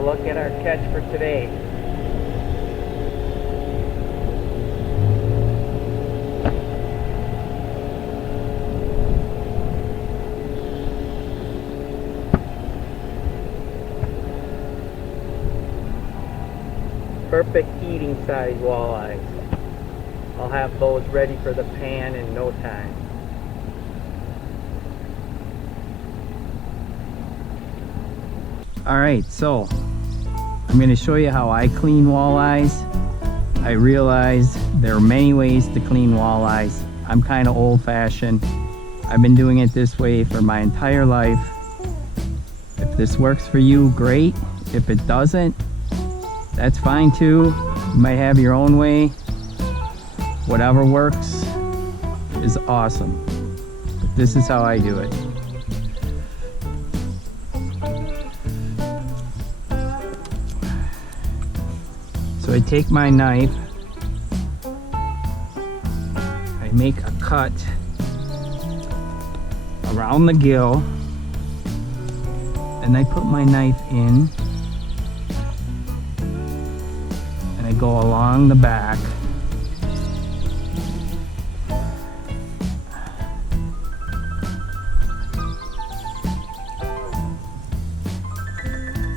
a look at our catch for today. Perfect eating size walleyes. I'll have those ready for the pan in no time. Alright, so I'm going to show you how I clean walleyes. I realize there are many ways to clean walleyes. I'm kind of old-fashioned. I've been doing it this way for my entire life. If this works for you, great. If it doesn't, that's fine too. You might have your own way. Whatever works is awesome. But this is how I do it. So I take my knife, I make a cut around the gill, and I put my knife in, and I go along the back.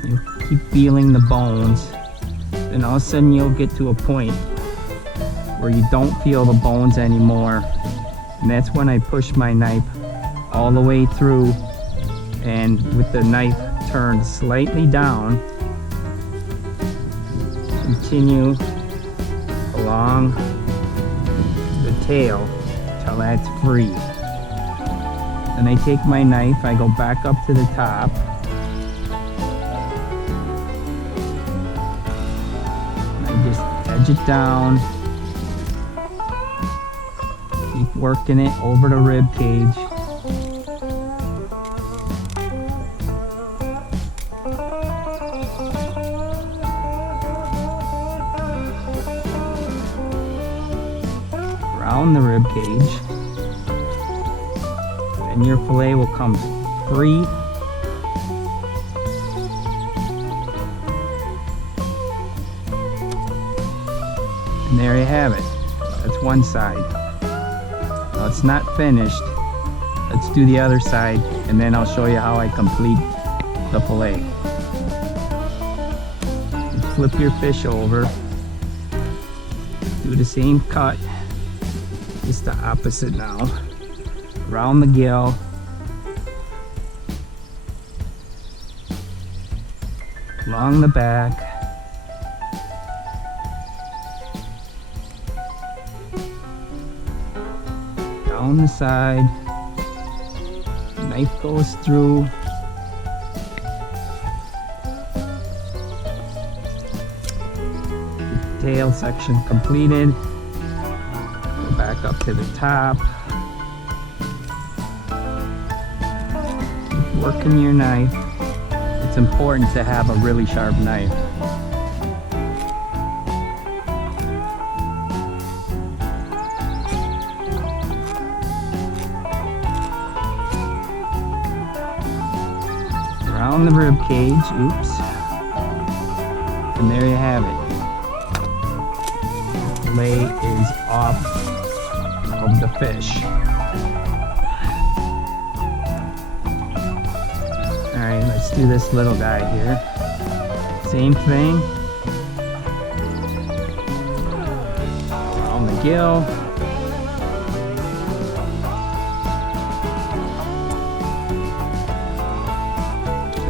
You keep feeling the bones. And all of a sudden you'll get to a point where you don't feel the bones anymore, and that's when I push my knife all the way through, and with the knife turned slightly down, continue along the tail till that's free. Then I take my knife, I go back up to the top, edge it down, keep working it over the rib cage. Around the rib cage, and your fillet will come free. And there you have it. That's one side. Now it's not finished. Let's do the other side, and then I'll show you how I complete the fillet. You flip your fish over. Do the same cut, just the opposite now. Around the gill. Along the back. Down the side, knife goes through, tail section completed, go back up to the top, keep working your knife. It's important to have a really sharp knife. Around the rib cage, oops, and there you have it. The fillet is off of the fish. Alright, let's do this little guy here. Same thing. Around the gill.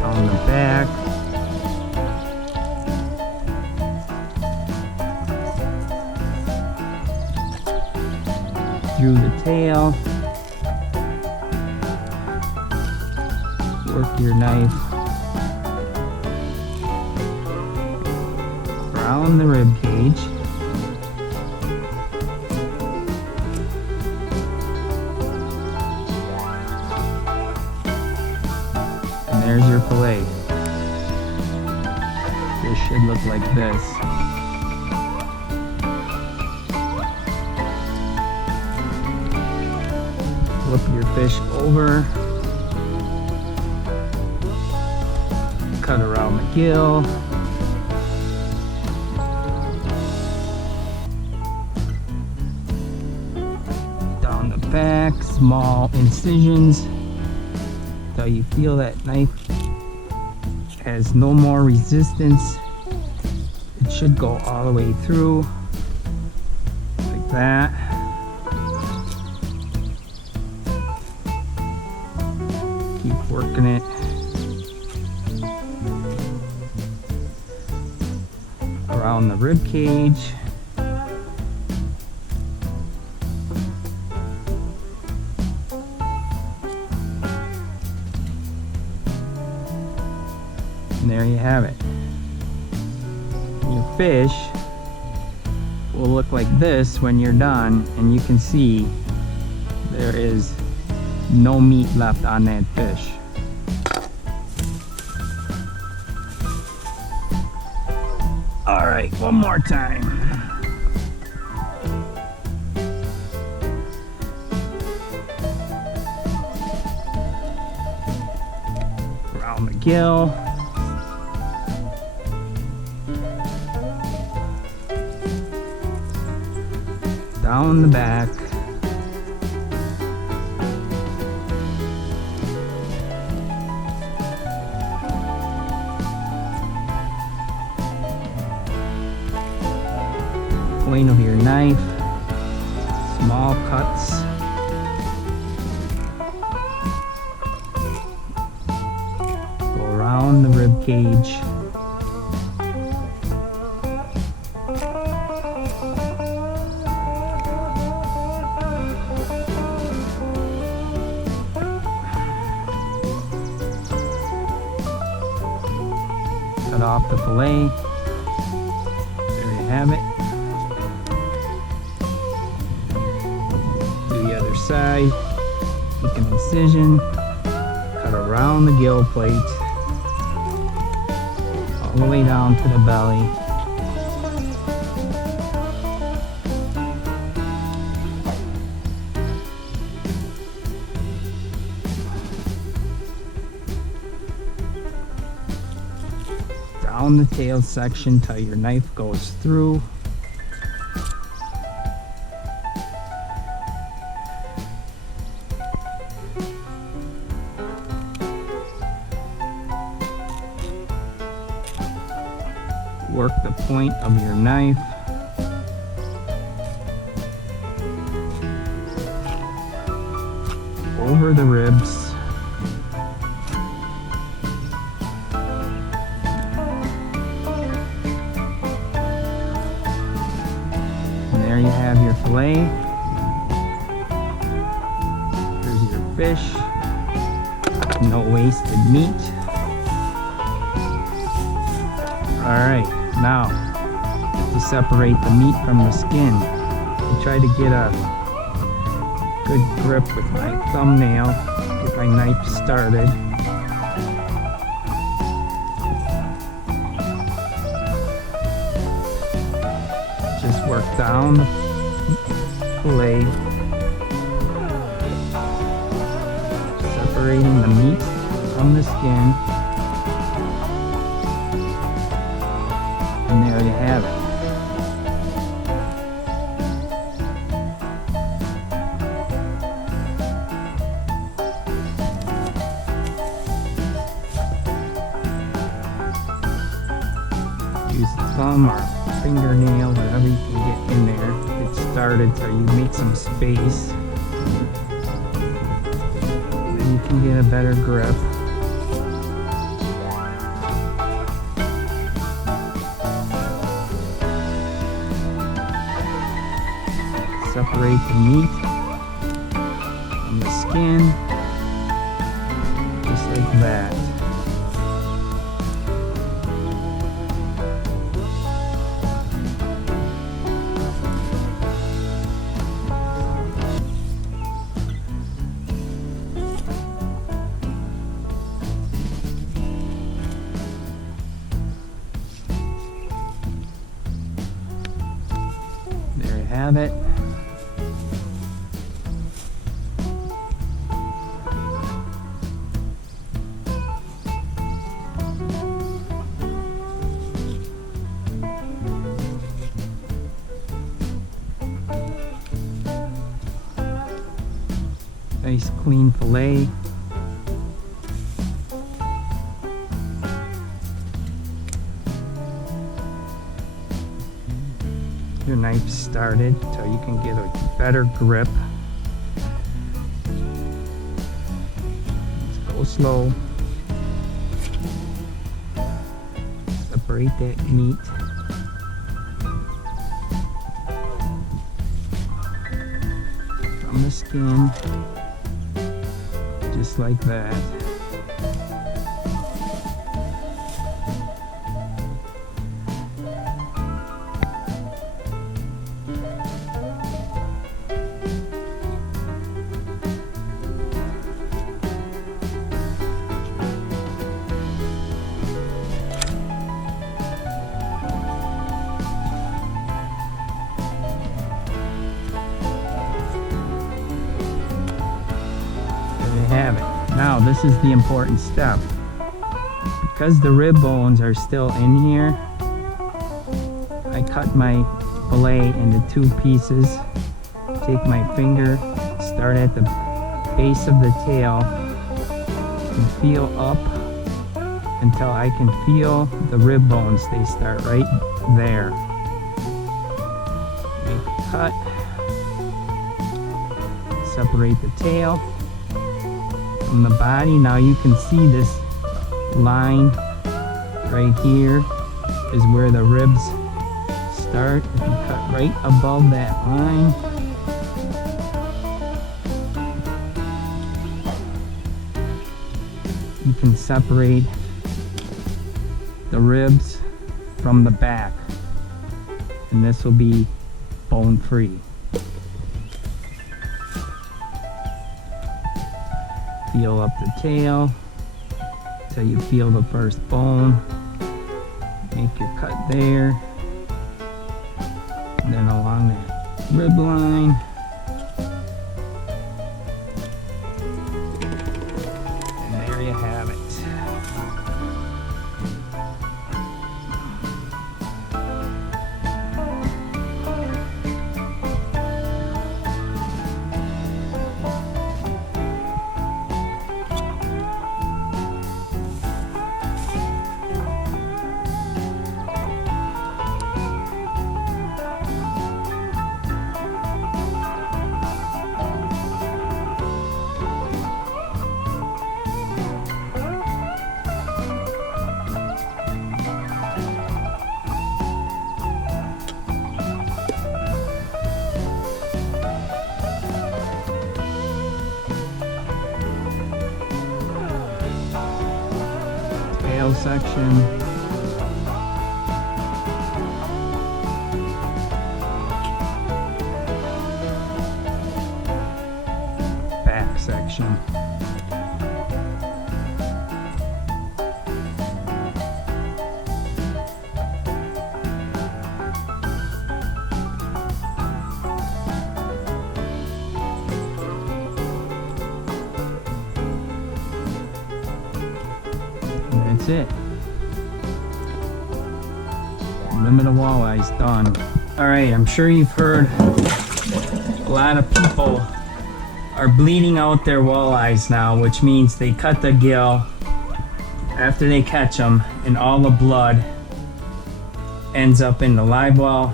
On the back, through the tail, work your knife around the rib cage, and there's your fillet. This should look like this. Flip your fish over. cut around the gill. Down the back, small incisions till you feel that knife has no more resistance. It should go all the way through like that. Keep working it. Around the rib cage. And there you have it. Your fish will look like this when you're done, and you can see there is no meat left on that fish. All right, one more time. Around the gill. Down the back. Point of your knife, small cuts. Go around the rib cage. Cut off the fillet. There you have it. Side, make an incision, cut around the gill plate, all the way down to the belly. Down the tail section till your knife goes through. Work the point of your knife over the ribs. And there you have your fillet. There's your fish. No wasted meat. Alright, now to separate the meat from the skin, I try to get a good grip with my thumbnail, get my knife started. Just work down the fillet, separating the meat from the skin. And there you have it. Use the thumb or fingernail, whatever you can get in there. Get started so you make some space. Then you can get a better grip. Separate the meat from the skin, just like that. There you have it. Nice clean fillet. Your knife started so you can get a better grip. Let's go slow. Separate that meat. From the skin. Just like that. Have it. Now this is the important step. Because the rib bones are still in here, I cut my fillet into 2 pieces. Take my finger, start at the base of the tail, and feel up until I can feel the rib bones. They start right there. Make a cut. Separate the tail from the body. Now you can see this line right here is where the ribs start. If you cut right above that line, you can separate the ribs from the back, and this will be bone free. Feel up the tail till you feel the first bone. Make your cut there. And then along that rib line. And there you have it. Tail section. Back section. That's it. Limit of walleyes done. Alright, I'm sure you've heard a lot of people are bleeding out their walleyes now, which means they cut the gill after they catch them and all the blood ends up in the live well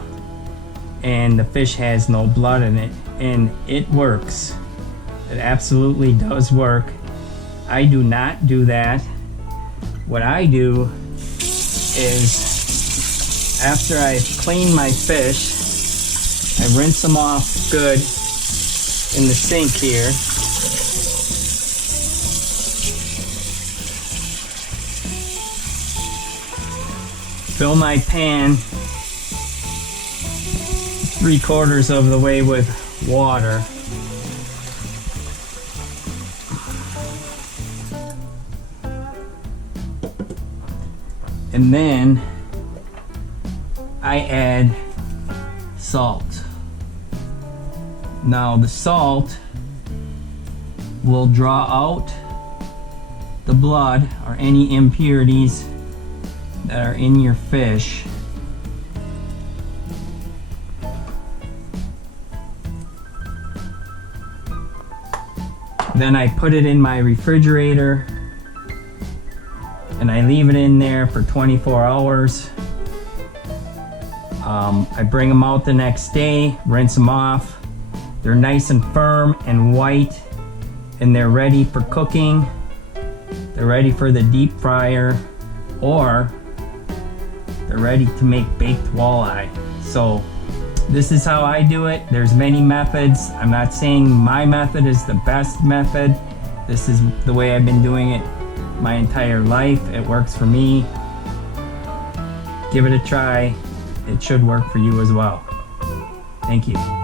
and the fish has no blood in it, and it works. It absolutely does work. I do not do that. What I do is, after I clean my fish, I rinse them off good in the sink here. Fill my pan 3/4 of the way with water. And then I add salt. Now the salt will draw out the blood or any impurities that are in your fish. Then I put it in my refrigerator and I leave it in there for 24 hours. I bring them out the next day, rinse them off. They're nice and firm and white, and they're ready for cooking. They're ready for the deep fryer, or they're ready to make baked walleye. So this is how I do it. There's many methods. I'm not saying my method is the best method. This is the way I've been doing it my entire life. It works for me. Give it a try. It should work for you as well. Thank you.